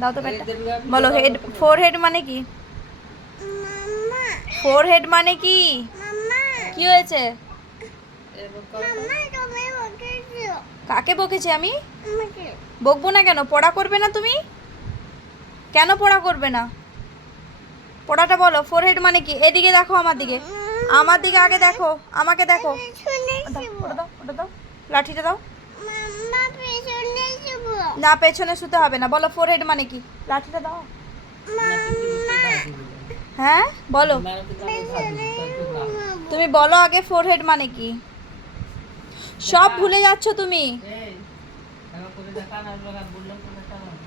দাও তো পেনটা। বলো হেড, ফোরহেড মানে কি? ফোরহেড মানে কি? কি হয়েছে? কাকে বকেছি আমি? বকবো না কেন? পড়া করবে না তুমি? কেন পড়া করবে না? পড়াটা বলো। ফোরহেড মানে কি? এদিকে দেখো, আমার দিকে, আমার দিকে আগে দেখো, আমাকে দেখো। ওটা দাও, ওটা দাও, লাঠিটা দাও। না, পেছনে শুতে হবে না। বলো ফোরহেড মানে কি? লাঠিটা দাও। হ্যাঁ বলো, তুমি বলো আগে ফোরহেড মানে কি? সব ভুলে যাচ্ছ তুমি।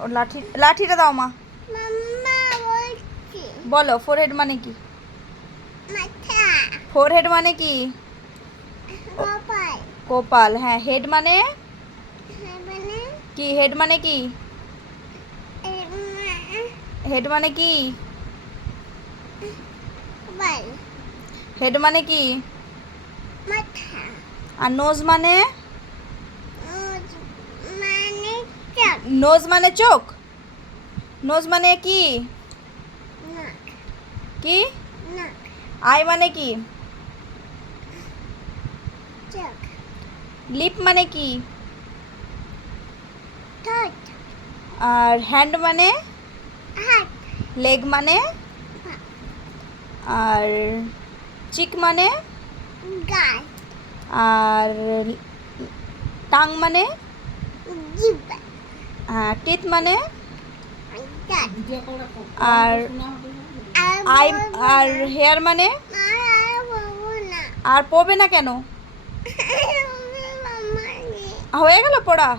ও লাঠিটা দাও মা। বলো ফোরহেড মানে কি? ফোরহেড মানে কি? কপাল। হ্যাঁ, হেড মানে কি? হেড মানে কি? হেড মানে কি? হেড মানে কি? আর নোজ মানে? নোজ মানে চোখ। নোজ মানে কি? কি? আই মানে কি? লিপ মানে কি? আর হ্যান্ড মানে? লেগ মানে? আর চিক মানে? আর টাং মানে? টিথ মানে? আর আই আর হেয়ার মানে? আর পড়বে না কেন? হয়ে গেল পড়া?